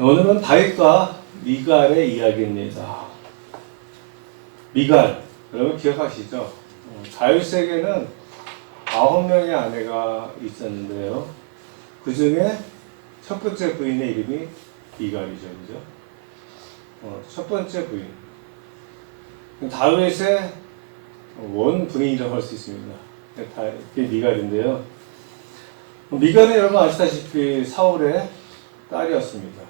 오늘은 다윗과 미갈의 이야기입니다. 미갈, 여러분 기억하시죠? 다윗에게는 9명의 아내가 있었는데요. 그 중에 첫 번째 부인의 이름이 미갈이죠. 그죠? 첫 번째 부인. 다윗의 원 부인이라고 할 수 있습니다. 그게 미갈인데요. 미갈은 여러분 아시다시피 사울의 딸이었습니다.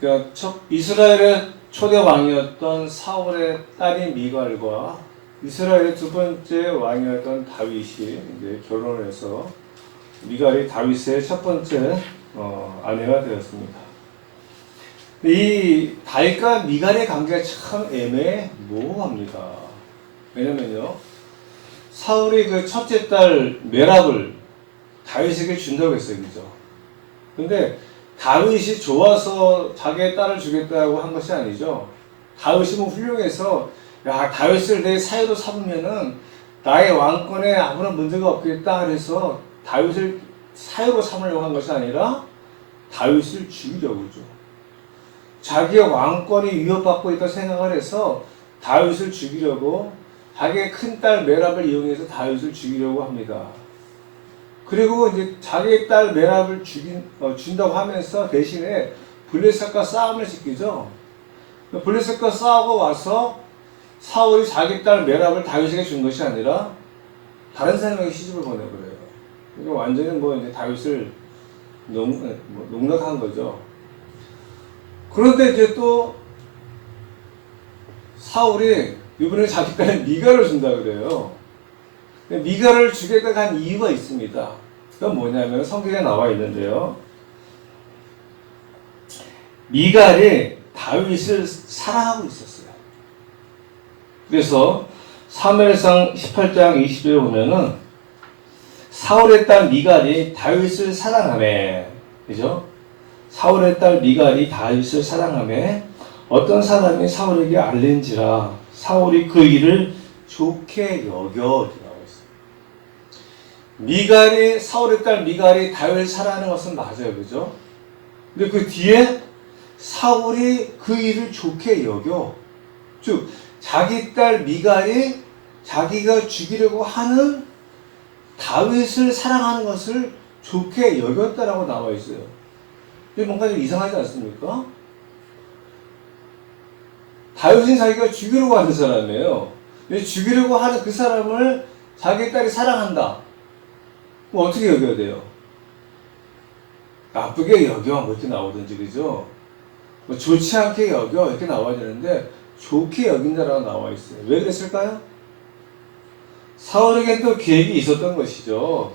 그러니까 이스라엘의 초대 왕이었던 사울의 딸인 미갈과 이스라엘의 두 번째 왕이었던 다윗이 이제 결혼을 해서 미갈이 다윗의 첫 번째 아내가 되었습니다. 이 다윗과 미갈의 관계가 참 애매모호합니다. 왜냐면요, 사울이 그 첫째 딸 메랍을 다윗에게 준다고 했어요, 그죠? 근데 다윗이 좋아서 자기의 딸을 주겠다고 한 것이 아니죠. 다윗이 뭐 훌륭해서 야, 다윗을 내 사유로 삼으면은 나의 왕권에 아무런 문제가 없겠다 그래서 다윗을 사유로 삼으려고 한 것이 아니라 다윗을 죽이려고죠. 자기의 왕권이 위협받고 있다고 생각을 해서 다윗을 죽이려고 자기의 큰딸 메랍을 이용해서 다윗을 죽이려고 합니다. 그리고 이제 자기의 딸 메랍을 준다고 하면서 대신에 블레셋과 싸움을 시키죠. 블레셋과 싸우고 와서 사울이 자기 딸 메랍을 다윗에게 준 것이 아니라 다른 사람에게 시집을 보내버려요. 그러니까 완전히 뭐 이제 다윗을 농락한 거죠. 그런데 이제 또 사울이 이번에 자기 딸 미갈을 준다 그래요. 미갈을 주겠다고 한 이유가 있습니다. 그건 뭐냐면 성경에 나와 있는데요. 미갈이 다윗을 사랑하고 있었어요. 그래서 사무엘상 18장 20절에 보면은 사울의 딸 미갈이 다윗을 사랑하매, 그죠? 사울의 딸 미갈이 다윗을 사랑하매 어떤 사람이 사울에게 알린지라 사울이 그 일을 좋게 여겨. 미갈이 사울의 딸 미갈이 다윗을 사랑하는 것은 맞아요, 그죠? 근데 그 뒤에 사울이 그 일을 좋게 여겨. 즉 자기 딸 미갈이 자기가 죽이려고 하는 다윗을 사랑하는 것을 좋게 여겼다라고 나와 있어요. 이게 뭔가 좀 이상하지 않습니까? 다윗은 자기가 죽이려고 하는 사람이에요. 죽이려고 하는 그 사람을 자기 딸이 사랑한다. 뭐 어떻게 여겨야 돼요? 나쁘게 여겨, 뭐 이렇게 나오든지, 그죠? 뭐 좋지 않게 여겨, 이렇게 나와야 되는데, 좋게 여긴다라고 나와 있어요. 왜 그랬을까요? 사울에겐 또 계획이 있었던 것이죠.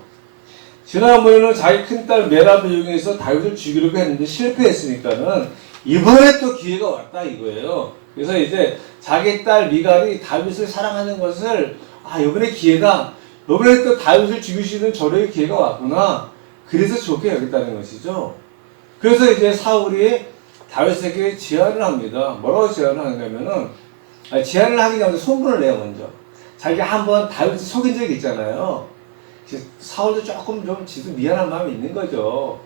지난번에는 자기 큰딸 메랍을 이용해서 다윗을 죽이려고 했는데 실패했으니까는, 이번에 또 기회가 왔다 이거예요. 그래서 이제 자기 딸 미갈이 다윗을 사랑하는 것을, 이번에 기회다. 이번에 또 다윗을 죽일 수 있는 저런 기회가 왔구나. 그래서 좋게 여겼다는 것이죠. 그래서 이제 사울이 다윗에게 제안을 합니다. 뭐라고 제안을 하냐면은, 제안을 하기 전에 소문을 내요, 먼저. 자기가 한번 다윗을 속인 적이 있잖아요. 사울도 조금 좀 지도 미안한 마음이 있는 거죠.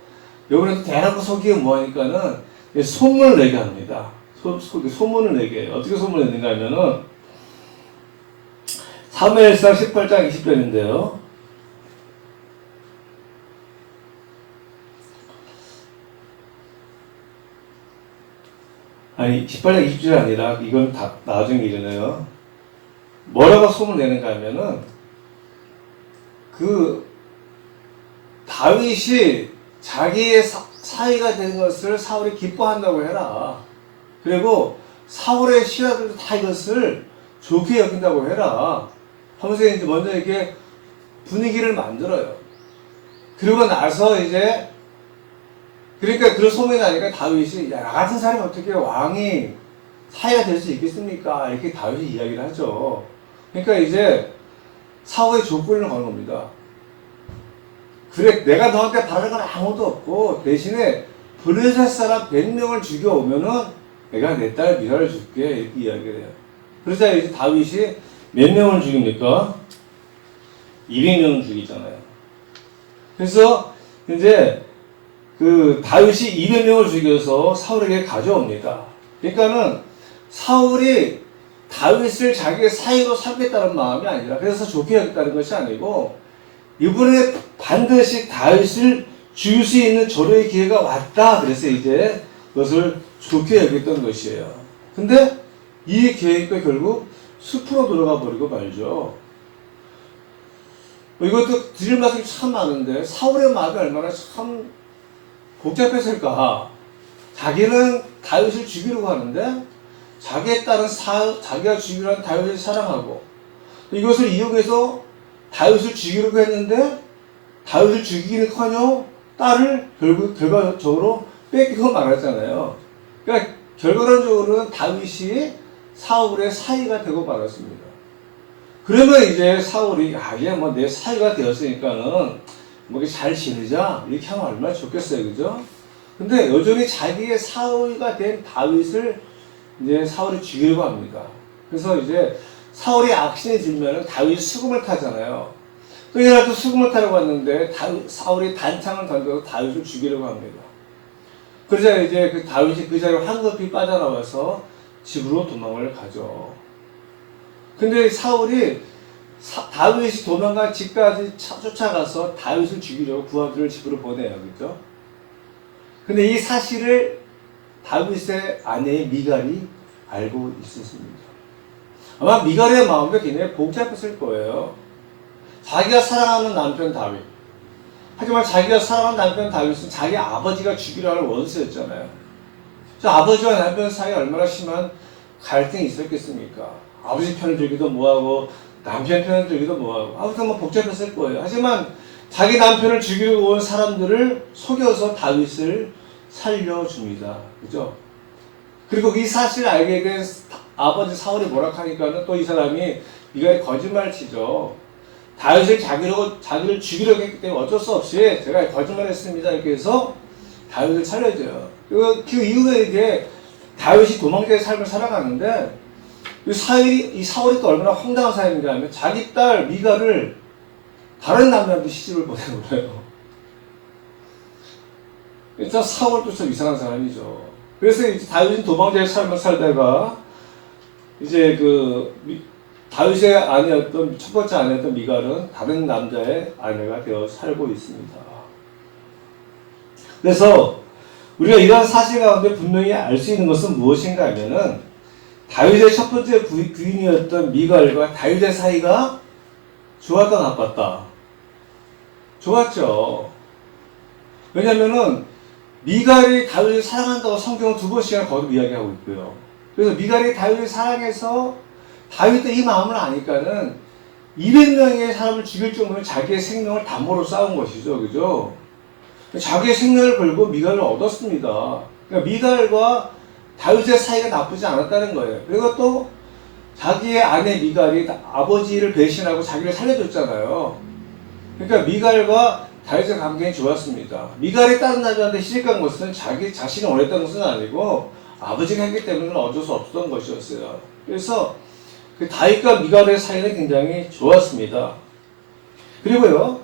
이번에 대놓고 속이면 뭐하니까는 소문을 내게 합니다. 소문을 내게 해요. 어떻게 소문을 내는가 하면은, 사무엘상 18장 20절인데요. 아니, 18장 20절이 아니라 이건 다 나중에 일어나요. 뭐라고 소문을 내는가 하면은, 다윗이 자기의 사위가 된 것을 사울이 기뻐한다고 해라. 그리고 사울의 신하들도 다 이것을 좋게 여긴다고 해라. 하면서 이제 먼저 이렇게 분위기를 만들어요. 그러고 나서 이제, 그러니까 그런 소문이 나니까 다윗이, 야, 나 같은 사람이 어떻게 왕이 사위가 될 수 있겠습니까? 이렇게 다윗이 이야기를 하죠. 그러니까 이제 사울의 조건을 거는 겁니다. 그래, 내가 너한테 바라는 건 아무도 없고, 대신에 블레셋 사람 100명을 죽여오면은 내가 내 딸 미갈을 줄게. 이렇게 이야기를 해요. 그러자 이제 다윗이 몇 명을 죽입니까? 200명을 죽이잖아요. 그래서 이제 그 다윗이 200명을 죽여서 사울에게 가져옵니다. 그러니까는 사울이 다윗을 자기의 사위로 삼겠다는 마음이 아니라, 그래서 좋게 여겼다는 것이 아니고, 이번에 반드시 다윗을 죽일 수 있는 절호의 기회가 왔다. 그래서 이제 그것을 좋게 여겼던 것이에요. 근데 이 계획도 결국 숲으로 들어가 버리고 말죠. 이것도 드릴 말씀이 참 많은데, 사울의 마음이 얼마나 참 복잡했을까. 자기는 다윗을 죽이려고 하는데, 자기의 딸은 자기가 죽이려 하는 다윗을 사랑하고, 이것을 이용해서 다윗을 죽이려고 했는데, 다윗을 죽이기는커녕 딸을 결과적으로 뺏기고 말았잖아요. 그러니까 결과론적으로는 다윗이 사울의 사위가 되고 말았습니다. 그러면 이제 사울이 이게 뭐 내 사위가 되었으니까는 뭐 잘 지내자 이렇게 하면 얼마나 좋겠어요, 그죠? 근데 여전히 자기의 사위가 된 다윗을 이제 사울이 죽이려고 합니다. 그래서 이제 사울이 악신이 들면은 다윗이 수금을 타잖아요. 또 이날 또 수금을 타러 갔는데 사울이 단창을 던져서 다윗을 죽이려고 합니다. 그러자 이제 그 다윗이 그 자리에 황급히 빠져나와서 집으로 도망을 가죠. 근데 사울이 다윗이 도망간 집까지 쫓아가서 다윗을 죽이려고 부하들을 집으로 보내요. 그죠? 근데 이 사실을 다윗의 아내의 미갈이 알고 있었습니다. 아마 미갈의 마음도 굉장히 복잡했을 거예요. 자기가 사랑하는 남편 다윗. 하지만 자기가 사랑하는 남편 다윗은 자기 아버지가 죽이려 하는 원수였잖아요. 저 아버지와 남편 사이에 얼마나 심한 갈등이 있었겠습니까? 아버지 편을 들기도 뭐하고 남편 편을 들기도 뭐하고 아무튼 뭐 복잡했을 거예요. 하지만 자기 남편을 죽이려고 온 사람들을 속여서 다윗을 살려줍니다. 그죠? 그리고 이 사실을 알게 된 아버지 사울이 뭐라 하니까는 또 이 사람이 미갈이 거짓말을 치죠. 다윗을 자기를 죽이려고 했기 때문에 어쩔 수 없이 제가 거짓말했습니다. 이렇게 해서 다윗을 살려줘요. 그 이후에 이제 다윗이 도망자의 삶을 살아가는데 이 사울이 또 얼마나 황당한 사람인가 하면 자기 딸 미갈을 다른 남자한테 시집을 보내버려요. 일단 사울도 좀 이상한 사람이죠. 그래서 이제 다윗은 도망자의 삶을 살다가 이제 다윗의 아내였던 첫 번째 아내였던 미갈은 다른 남자의 아내가 되어 살고 있습니다. 그래서 우리가 이러한 사실 가운데 분명히 알 수 있는 것은 무엇인가 하면은 다윗의 첫 번째 부인이었던 미갈과 다윗의 사이가 좋았다 나빴다? 좋았죠. 왜냐면은 미갈이 다윗을 사랑한다고 성경은 2번씩이나 거듭 이야기하고 있고요. 그래서 미갈이 다윗을 사랑해서 다윗도 이 마음을 아니까는 200명의 사람을 죽일 정도면 자기의 생명을 담보로 싸운 것이죠. 그죠? 자기의 생명을 걸고 미갈을 얻었습니다. 그러니까 미갈과 다윗의 사이가 나쁘지 않았다는 거예요. 그리고 또 자기의 아내 미갈이 아버지를 배신하고 자기를 살려줬잖아요. 그러니까 미갈과 다윗의 관계는 좋았습니다. 미갈이 다른 남자한테 시집간 것은 자기 자신이 원했던 것은 아니고 아버지가 했기 때문에 어쩔 수 없었던 것이었어요. 그래서 그 다윗과 미갈의 사이는 굉장히 좋았습니다. 그리고요,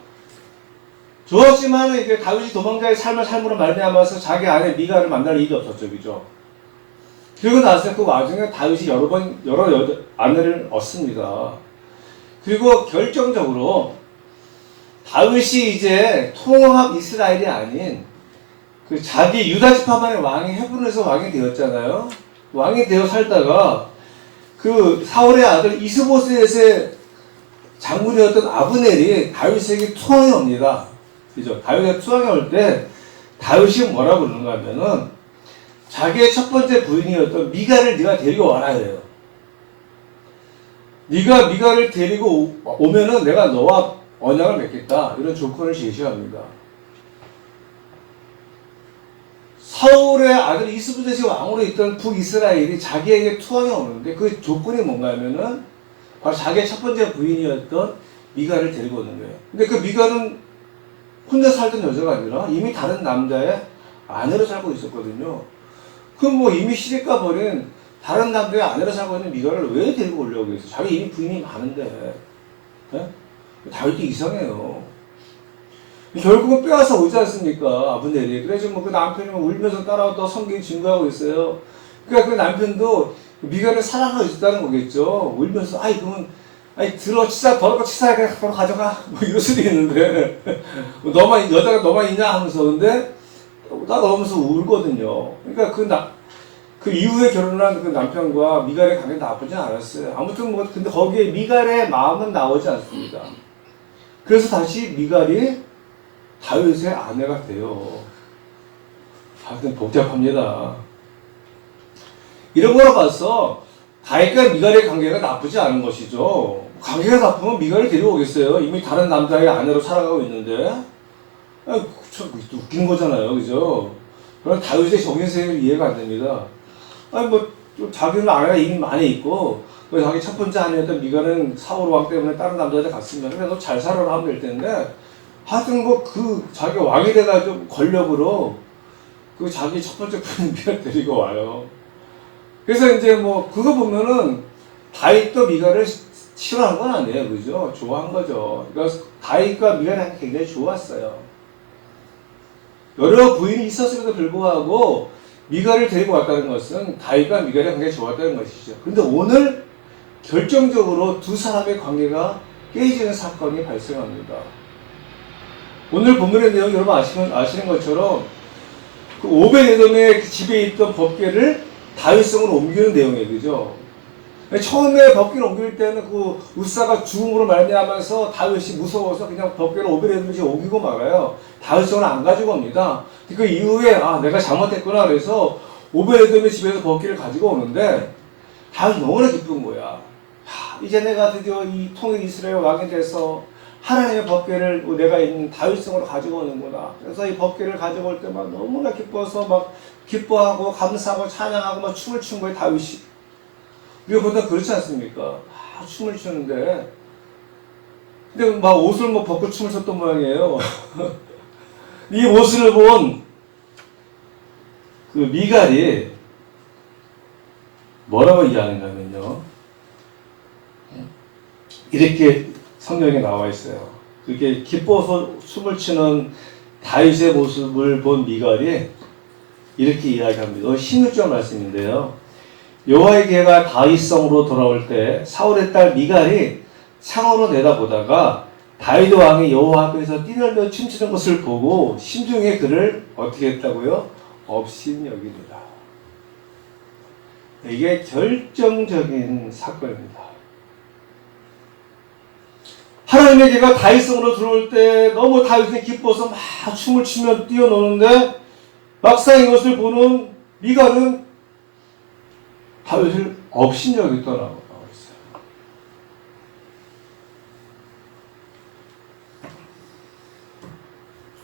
좋았지만 이제 다윗이 도망자의 삶을 삶으로 말미암아서 자기 아내 미갈을 만날 일이 없었죠, 그죠? 그리고 나서 그 와중에 다윗이 여러 아내를 얻습니다. 그리고 결정적으로 다윗이 이제 통합 이스라엘이 아닌 그 자기 유다 지파만의 왕이 헤브론에서 왕이 되었잖아요. 왕이 되어 살다가 그 사울의 아들 이스보셋의 장군이었던 아브넬이 다윗에게 투항이 옵니다. 그죠? 다윗에게 투항이 올 때 다윗이 뭐라고 그러는가 하면은 자기의 첫 번째 부인이었던 미갈을 네가 데리고 와라 해요. 네가 미갈을 데리고 오면은 내가 너와 언약을 맺겠다. 이런 조건을 제시합니다. 사울의 아들 이스보셋이 왕으로 있던 북이스라엘이 자기에게 투항이 오는데 그 조건이 뭔가 하면은 바로 자기의 첫 번째 부인이었던 미갈을 데리고 오는 거예요. 근데 그 미갈은 혼자 살던 여자가 아니라 이미 다른 남자의 아내로 살고 있었거든요. 그럼 뭐 이미 시집가 버린 다른 남자의 아내로 살고 있는 미갈을 왜 데리고 오려고 했어? 자기 이미 부인이 많은데. 네? 다윗도 이상해요. 결국은 빼앗아 오지 않습니까? 아브넬이. 그래서 뭐 그 남편이 울면서 따라왔다 성경이 증거하고 있어요. 그러니까 그 남편도 미갈을 사랑하고 있다는 거겠죠. 울면서 아이 그러면 아이 들어 치사 더럽고 치사하게 바로 가져가 뭐 이럴 수도 있는데 너만 여자가 너만 있냐 하면서 근데 나 너무서 울거든요. 그러니까 그 이후에 결혼한 그 남편과 미갈의 관계는 나쁘진 않았어요. 아무튼 뭐 근데 거기에 미갈의 마음은 나오지 않습니다. 그래서 다시 미갈이 다윗의 아내가 돼요. 하여튼 복잡합니다. 이런 거로 봐서 다윗과 미갈의 관계가 나쁘지 않은 것이죠. 관계가 나쁘면 미갈이 데려오겠어요. 이미 다른 남자의 아내로 살아가고 있는데. 참 웃기는 거잖아요. 그죠? 그럼 다윗의 정신세계는 이해가 안 됩니다. 아니 뭐 자기는 아내가 이미 많이 있고 자기 첫 번째 아내였던 미갈은 사울 왕 때문에 다른 남자한테 갔으면 그래도 잘 살아라 하면 될 텐데 하여튼 뭐 그 자기 왕이 돼가지고 권력으로 그 자기 첫 번째 부인 미갈 데리고 와요. 그래서 이제 뭐 그거 보면은 다윗도 미갈을 싫어한 건 아니에요. 그죠? 좋아한 거죠. 그러니까 다윗과 미갈이 굉장히 좋았어요. 여러 부인이 있었음에도 불구하고 미갈을 데리고 왔다는 것은 다윗과 미갈이 굉장히 좋았다는 것이죠. 그런데 오늘 결정적으로 두 사람의 관계가 깨지는 사건이 발생합니다. 오늘 본문의 내용 여러분 아시는 것처럼 그 오벳에돔의 집에 있던 법궤를 다윗성으로 옮기는 내용이에요. 그죠? 처음에 법궤를 옮길 때는 그 우사가 죽음으로 말미암아서 다윗이 무서워서 그냥 법궤를 오벳에돔 집에 옮기고 말아요. 다윗성을 안 가지고 옵니다. 그 이후에 내가 잘못했구나 그래서 오벳에돔의 집에서 법궤를 가지고 오는데 다윗이 너무나 기쁜 거야. 이제 내가 드디어 이 통일 이스라엘 왕이 돼서 하나님의 법궤를 내가 있는 다윗성으로 가지고 오는구나. 그래서 이 법궤를 가지고 올 때만 너무나 기뻐서 막 기뻐하고 감사하고 찬양하고 막 춤을 춘 거예요. 다윗이. 우리가 보다 그렇지 않습니까? 춤을 추는데 근데 막 옷을 뭐 벗고 춤을 췄던 모양이에요. 이 옷을 본 그 미갈이 뭐라고 이야기하냐면요. 이렇게 성경에 나와 있어요. 그렇게 기뻐서 춤을 추는 다윗의 모습을 본 미갈이 이렇게 이야기합니다. 16절 말씀인데요. 여호와의 개가 다윗성으로 돌아올 때 사울의 딸 미갈이 창으로 내다보다가 다윗 왕이 여호와 앞에서 뛰놀며 춤추는 것을 보고 심중에 그를 어떻게 했다고요? 업신여깁니다. 이게 결정적인 사건입니다. 하나님의 개가 다윗성으로 들어올 때 너무 다윗이 기뻐서 막 춤을 추며 뛰어노는데 막상 이것을 보는 미갈은 다윗을 업신여겼더라고 나와 있어요.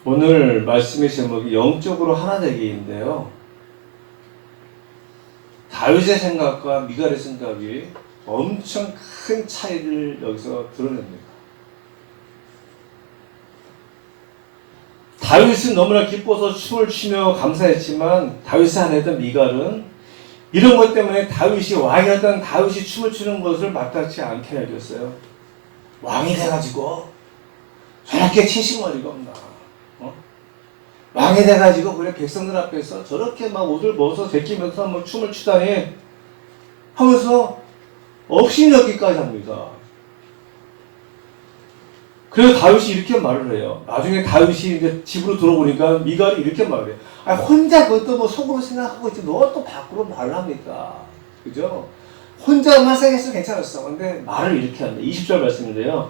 오늘 말씀의 제목이 영적으로 하나 되기인데요. 다윗의 생각과 미갈의 생각이 엄청 큰 차이를 여기서 드러냅니다. 다윗은 너무나 기뻐서 춤을 추며 감사했지만 다윗의 아내였던 미갈은 이런 것 때문에 다윗이 왕이었던 다윗이 춤을 추는 것을 마땅치 않게 여겼어요. 왕이 돼가지고 저렇게 채식머리가 없나? 왕이 돼가지고 그래 백성들 앞에서 저렇게 막 옷을 벗어 제끼면서 뭐 춤을 추다니 하면서 업신여기까지 합니다. 그래서 다윗이 이렇게 말을 해요. 나중에 다윗이 이제 집으로 들어오니까 미갈이 이렇게 말을 해요. 혼자 그것도 뭐 속으로 생각하고 있지, 너 또 밖으로 말을 합니까? 그죠? 혼자만 생각했으면 괜찮았어. 근데 말을 이렇게 합니다. 20절 말씀인데요.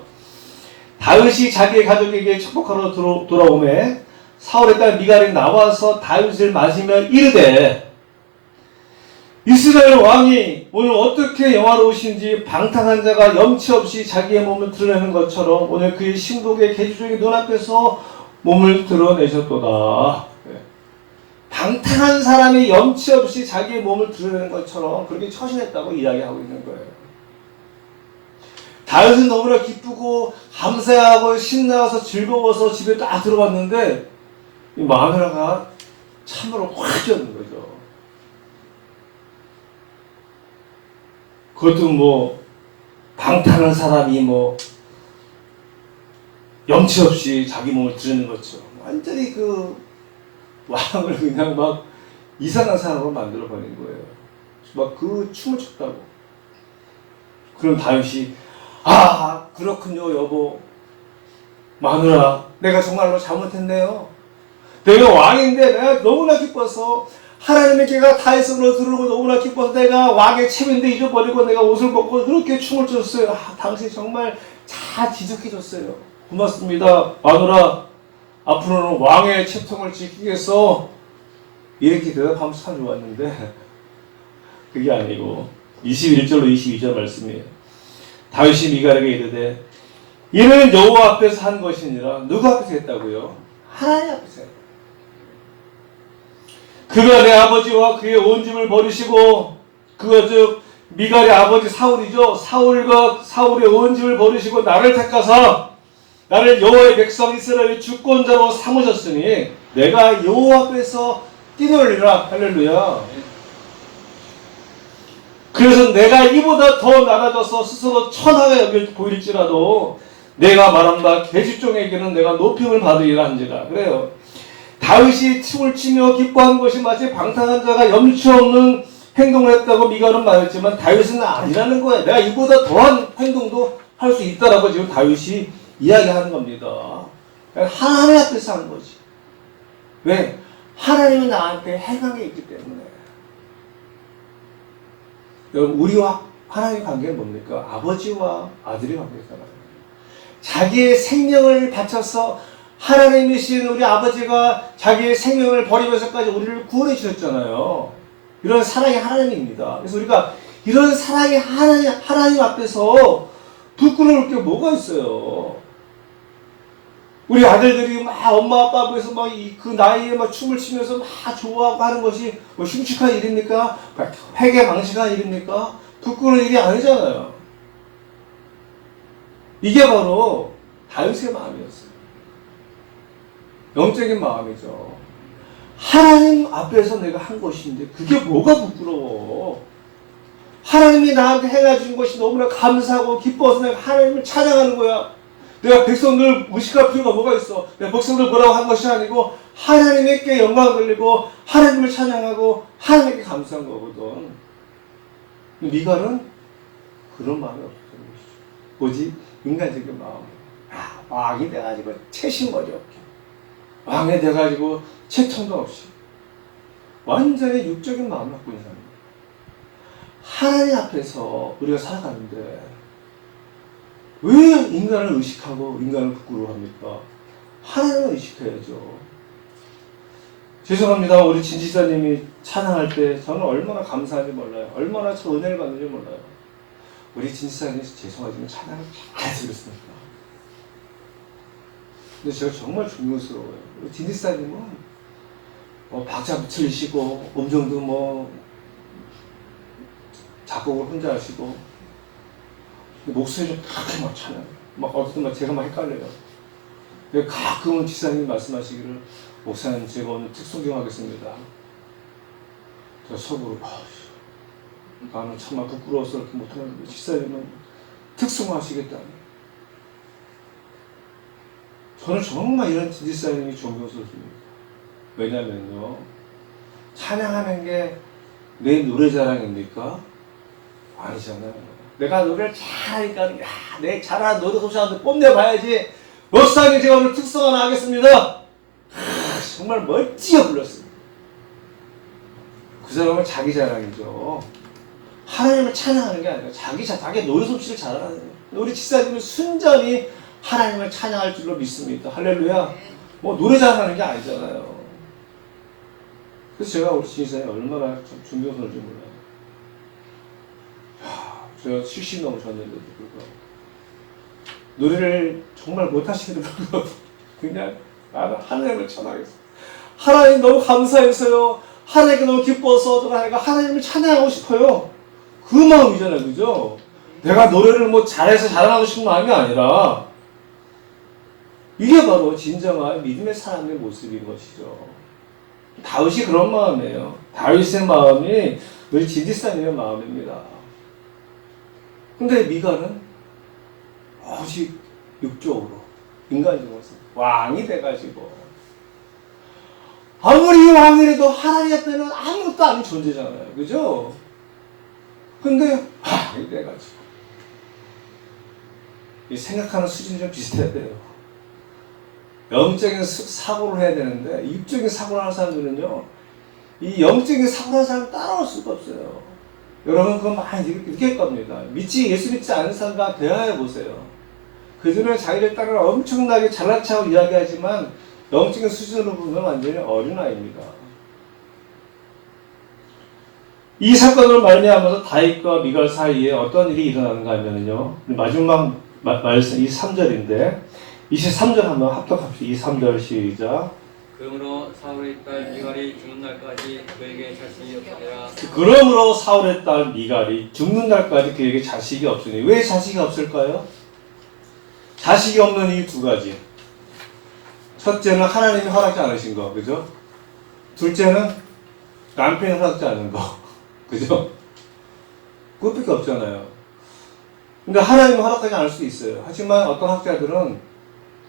다윗이 자기의 가족에게 축복하러 돌아오매 사울의 딸 미갈이 나와서 다윗을 맞으며 이르되 이스라엘 왕이 오늘 어떻게 영화로우신지 방탕한 자가 염치 없이 자기의 몸을 드러내는 것처럼 오늘 그의 신복의 계주족의 눈앞에서 몸을 드러내셨도다. 방탕한 사람이 염치 없이 자기의 몸을 드러내는 것처럼 그렇게 처신했다고 이야기하고 있는 거예요. 다윗은 너무나 기쁘고 감사하고 신나서 즐거워서 집에 딱 들어왔는데 이 마누라가 참으로 화졌는 거죠. 그것도 뭐 방탕한 사람이 뭐 염치 없이 자기 몸을 드리는 거죠. 완전히 그 왕을 그냥 막 이상한 사람으로 만들어 버린 거예요. 막 그 춤을 췄다고. 그럼 다윗이 아 그렇군요 여보 마누라 내가 정말로 잘못했네요. 내가 왕인데 내가 너무나 기뻐서 하나님의 개가 다윗으로 들어오고 너무나 기뻐서 내가 왕의 체면도 잊어버리고 내가 옷을 벗고 그렇게 춤을 췄어요. 아, 당신 정말 잘 지적해줬어요. 고맙습니다 마누라. 앞으로는 왕의 채통을 지키겠어. 이렇게 대답하면 참 좋았는데 그게 아니고 21절로 22절 말씀이에요. 다윗이 미갈에게 이르되 이는 여호와 앞에서 한 것이니라. 누구 앞에서 했다고요? 하나님 앞에서 했다. 그가 내 아버지와 그의 온 집을 버리시고 그가 즉 미갈의 아버지 사울이죠. 사울의 온 집을 버리시고 나를 택하사 나를 여호와의 백성 이스라엘의 주권자로 삼으셨으니 내가 여호와 앞에서 뛰놀리라. 할렐루야. 그래서 내가 이보다 더 낮아져서 스스로 천하가 여길 보일지라도 내가 말한다 계집종에게는 내가 높임을 받으리라 한지라. 그래요. 다윗이 춤을 추며 기뻐한 것이 마치 방탕한 자가 염치 없는 행동을 했다고 미갈은 말했지만 다윗은 아니라는 거야. 내가 이보다 더한 행동도 할 수 있다라고 지금 다윗이 이야기하는 겁니다. 하나님 앞에서 한 거지. 왜? 하나님이 나한테 행한 게 있기 때문에. 여러분 우리와 하나님의 관계는 뭡니까? 아버지와 아들의 관계잖아요. 자기의 생명을 바쳐서 하나님이신 우리 아버지가 자기의 생명을 버리면서까지 우리를 구원해 주셨잖아요. 이런 사랑이 하나님입니다. 그래서 우리가 이런 사랑이 하나님 앞에서 부끄러울 게 뭐가 있어요? 우리 아들들이 막 엄마 아빠 앞에서 막 그 나이에 막 춤을 추면서 막 좋아하고 하는 것이 뭐 흉측한 일입니까? 회개망신한 일입니까? 부끄러운 일이 아니잖아요. 이게 바로 다윗의 마음이었어요. 영적인 마음이죠. 하나님 앞에서 내가 한 것인데 그게 뭐가 부끄러워? 하나님이 나한테 해가준 것이 너무나 감사하고 기뻐서 내가 하나님을 찬양하는 거야. 내가 백성들 의식할 필요가 뭐가 있어? 내가 백성들 뭐라고 한 것이 아니고 하나님께 영광을 돌리고 하나님을 찬양하고 하나님께 감사한 거거든. 미갈은 그런 마음이 없었던 것이죠. 뭐지? 인간적인 마음. 왕이 돼가지고 채신머리 없게. 왕이 돼가지고 채통도 없이. 완전히 육적인 마음을 갖고 있는 사람입니다. 하나님 앞에서 우리가 살아가는데 왜 인간을 의식하고 인간을 부끄러워합니까? 하나님을 의식해야죠. 죄송합니다. 우리 진지사님이 찬양할 때 저는 얼마나 감사한지 몰라요. 얼마나 저 은혜를 받는지 몰라요. 우리 진지사님 죄송하지만 찬양을 잘 들었습니다. 근데 제가 정말 존경스러워요. 우리 진지사님은 박자도 틀리시고 음정도 작곡을 혼자 하시고 목소리를 그렇게 막 차요. 막 어떤 막 제가 막 헷갈려요. 가끔은 지사님이 말씀하시기를 목사님 제가 오늘 특송경 하겠습니다. 제가 속으로 나는 정말 부끄러워서 이렇게 못하는데 지사님은 특송하시겠다니. 저는 정말 이런 지사님이 존경스럽습니다. 왜냐면요 찬양하는 게 내 노래 자랑입니까? 아니잖아요. 내가 노래를 잘하니까 내 잘하는 노래 소식하는데 뽐내봐야지. 목사님 제가 오늘 특성 하나 하겠습니다. 정말 멋지게 불렀습니다. 그 사람은 자기 자랑이죠. 하나님을 찬양하는 게 아니라 자기 노래 솜씨를 잘하는 거예요. 우리 집사님은 순전히 하나님을 찬양할 줄로 믿습니다. 할렐루야. 노래 잘하는 게 아니잖아요. 그래서 제가 우리 집사님 얼마나 존경스러운지 몰라요. 제가 70 넘으셨는데도 불구하고 노래를 정말 못하시는 불구하고 그냥 나는 하나님을 찬양하겠어요. 하나님 너무 감사해서요. 하나님께 너무 기뻐서 내가 하나님을 찬양하고 싶어요. 그 마음이잖아요. 그죠? 내가 노래를 잘해서 자랑하고 싶은 마음이 아니라 이게 바로 진정한 믿음의 사람의 모습인 것이죠. 다윗이 그런 마음이에요. 다윗의 마음이 우리 진지사님의 마음입니다. 근데 미갈은 오직 육적으로 인간적으로 왕이 돼가지고 아무리 왕이라도 하나님 앞에는 아무것도 아닌 존재잖아요. 그죠? 근데 왕이 돼가지고 이 생각하는 수준이 좀 비슷해야 돼요. 영적인 사고를 해야 되는데 육적인 사고를 하는 사람들은요, 이 영적인 사고를 하는 사람을 따라올 수가 없어요. 여러분 그거 많이 느낄 겁니다. 예수 믿지 않은 사람과 대화해 보세요. 그들은 자기를 따라 엄청나게 잘난 척하고 이야기하지만 영적인 수준으로 보면 완전히 어린아이입니다. 이 사건을 말미암아서 다윗과 미갈 사이에 어떤 일이 일어나는가 하면요, 마지막 말씀 23절인데 23절 한번 합독합시다. 23절 시작. 그러므로 사울의 딸 미갈이 죽는 날까지 그에게 자식이 없으리라. 그러므로 사울의 딸 미갈이 죽는 날까지 그에게 자식이 없으니. 왜 자식이 없을까요? 자식이 없는 이유 두 가지. 첫째는 하나님이 허락지 않으신 거, 그죠? 둘째는 남편이 허락지 않은 거, 그죠? 그것밖에 없잖아요. 근데 하나님이 허락하지 않을 수 있어요. 하지만 어떤 학자들은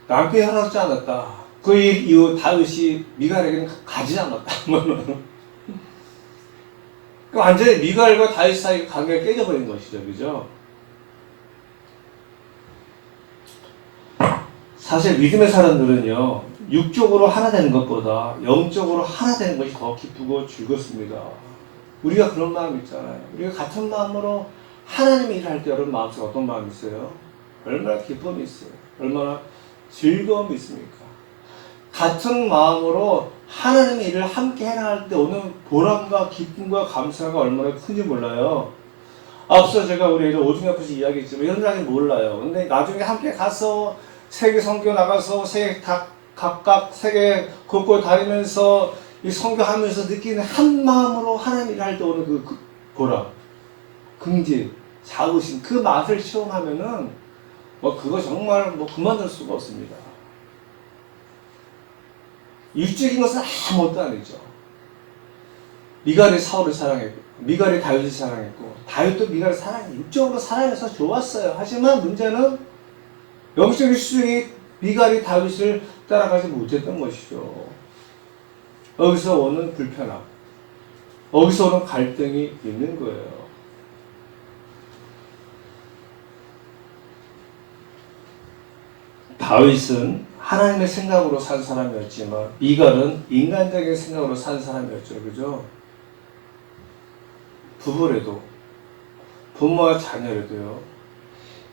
남편이 허락지 않았다. 그 이후 다윗이 미갈에게는 가지 않았다. 완전히 미갈과 다윗 사이 관계가 깨져버린 것이죠, 그죠? 사실 믿음의 사람들은요, 육적으로 하나 되는 것보다 영적으로 하나 되는 것이 더 기쁘고 즐겁습니다. 우리가 그런 마음 있잖아요. 우리가 같은 마음으로 하나님의 일을 할 때 여러분 마음속에 어떤 마음이 있어요? 얼마나 기쁨이 있어요? 얼마나 즐거움이 있습니까? 같은 마음으로 하나님의 일을 함께 해나갈 때 오는 보람과 기쁨과 감사가 얼마나 큰지 몰라요. 앞서 제가 우리 오중에 앞에서 이야기했지만 이런 사람이 몰라요. 근데 나중에 함께 가서 세계 선교 나가서 각각 세계 곳곳 다니면서 이 선교하면서 느끼는 한 마음으로 하나님 일을 할 때 오는 그 보람, 긍지, 자부심, 그 맛을 체험하면은 그거 정말 그만둘 수가 없습니다. 육적인 것은 아무것도 아니죠. 미갈이 사울을 사랑했고, 미갈이 다윗을 사랑했고, 다윗도 미갈을 사랑했고, 육적으로 사랑해서 좋았어요. 하지만 문제는 영적인 수준이 미갈이 다윗을 따라가지 못했던 것이죠. 여기서 오는 불편함, 여기서 오는 갈등이 있는 거예요. 다윗은 하나님의 생각으로 산 사람이었지만 미갈은 인간적인 생각으로 산 사람이었죠. 그죠? 부부래도, 부모와 자녀래도요,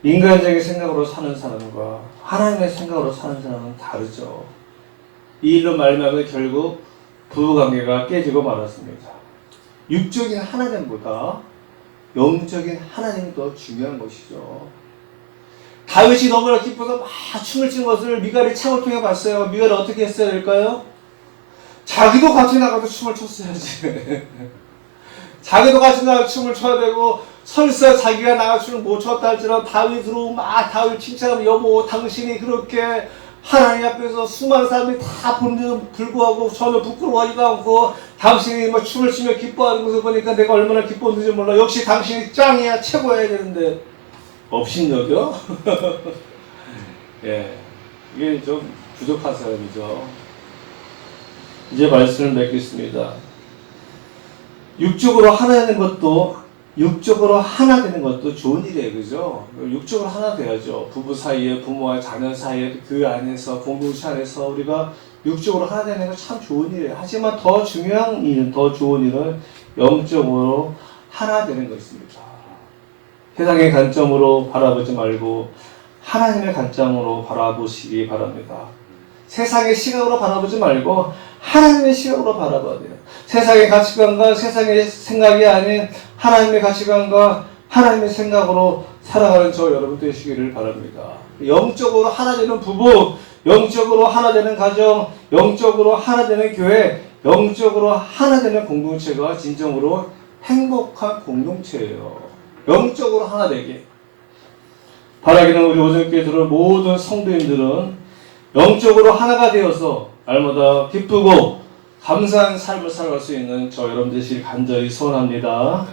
인간적인 생각으로 사는 사람과 하나님의 생각으로 사는 사람은 다르죠. 이 일로 말미암아 결국 부부관계가 깨지고 말았습니다. 육적인 하나님보다 영적인 하나님이 더 중요한 것이죠. 다윗이 너무나 기뻐서 막 춤을 춘 것을 미갈이 창을 통해 봤어요. 미갈이 어떻게 했어야 될까요? 자기도 같이 나가서 춤을 췄어야지. 자기도 같이 나가서 춤을 춰야 되고, 설사 자기가 나가 춤을 못 췄다 할지라도 다윗으로 막 다윗 칭찬하면, 여보 당신이 그렇게 하나님 앞에서 수많은 사람들이 다 보는데도 불구하고 전혀 부끄러워하지도 않고 당신이 춤을 추며 기뻐하는 것을 보니까 내가 얼마나 기뻤는지 몰라. 역시 당신이 짱이야, 최고야 되는데 업신여겨? 예, 이게 좀 부족한 사람이죠. 이제 말씀을 맺겠습니다. 육적으로 하나 되는 것도 좋은 일이에요. 그죠? 육적으로 하나 돼야죠. 부부 사이에, 부모와 자녀 사이에, 그 안에서, 공동체 안에서 우리가 육적으로 하나 되는 건 참 좋은 일이에요. 하지만 더 중요한 일은, 더 좋은 일은 영적으로 하나 되는 것입니다. 세상의 관점으로 바라보지 말고 하나님의 관점으로 바라보시기 바랍니다. 세상의 시각으로 바라보지 말고 하나님의 시각으로 바라봐야 돼요. 세상의 가치관과 세상의 생각이 아닌 하나님의 가치관과 하나님의 생각으로 살아가는 저 여러분 되시기를 바랍니다. 영적으로 하나 되는 부부, 영적으로 하나 되는 가정, 영적으로 하나 되는 교회, 영적으로 하나 되는 공동체가 진정으로 행복한 공동체예요. 영적으로 하나 되게 바라기는 우리 오전교회 들어온 모든 성도님들은 영적으로 하나가 되어서 날마다 기쁘고 감사한 삶을 살아갈 수 있는 저 여러분 되시길 간절히 소원합니다.